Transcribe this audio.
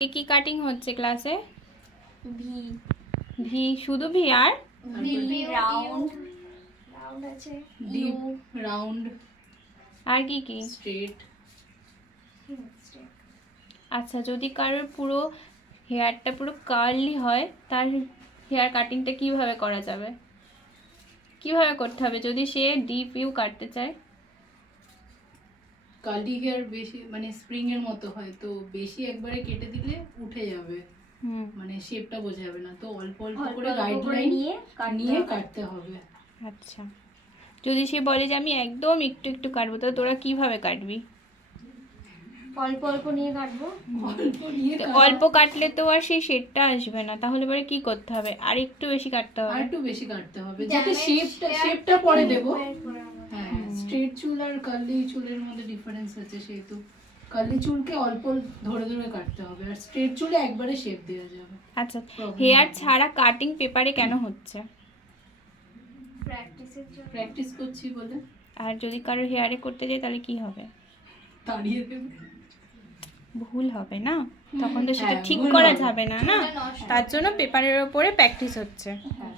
কি কাটিং হচ্ছে ক্লাসে? ভি ভি, শুধু ভি? আর ভি রাউন্ড রাউন্ড আছে, ইউ রাউন্ড আর কি কি? স্ট্রেট। আচ্ছা, যদি কারোর পুরো হেয়ারটা পুরো কার্লি হয়, তার হেয়ার কাটিংটা কিভাবে করা যাবে? কিভাবে করতে হবে যদি সে ডিপ ইউ কাটতে চায়? কার্লি হেয়ার বেশি মানে স্প্রিং এর মতো হয়, তো বেশি একবারে কেটে দিলে উঠে যাবে, মানে শেপটা বোঝা যাবে না, তো অল্প অল্প করে গাইডলাইন নিয়ে কাটতে হবে। আচ্ছা, যদি সে বলে যে আমি একদম একটু একটু কাটবো, তো তোরা কিভাবে কাটবি? অল্প অল্প নিয়ে কাটবো। অল্প নিয়ে অল্প কাটলে তো আর সেই শেডটা আসবে না, তাহলে পরে কি করতে হবে? আর একটু বেশি কাটতে হবে। আর একটু বেশি কাটতে হবে, যাতে শেপটা পরে দেবো। হ্যাঁ, স্ট্রেট চুল আর কার্লি চুলের মধ্যে ডিফারেন্স আছে, সেহেতু কার্লি চুলকে অল্প ধরে ধরে কাটতে হবে, আর স্ট্রেট চুলে একবারে শেপ দেওয়া যাবে। আচ্ছা, হেয়ার ছাড়া কাটিং পেপারে কেন হচ্ছে? প্র্যাকটিস করছি বলে। আর যদি কারোর হেয়ারে করতে যায় তাহলে কি হবে? তাড়িয়ে দেবে। ভুল হবে না, তখন তো সেটা হ্যাঁ, ঠিক ভুল করা হবে। যাবে না, না? তার জন্য পেপারের ওপরে প্র্যাকটিস হচ্ছে। হ্যাঁ।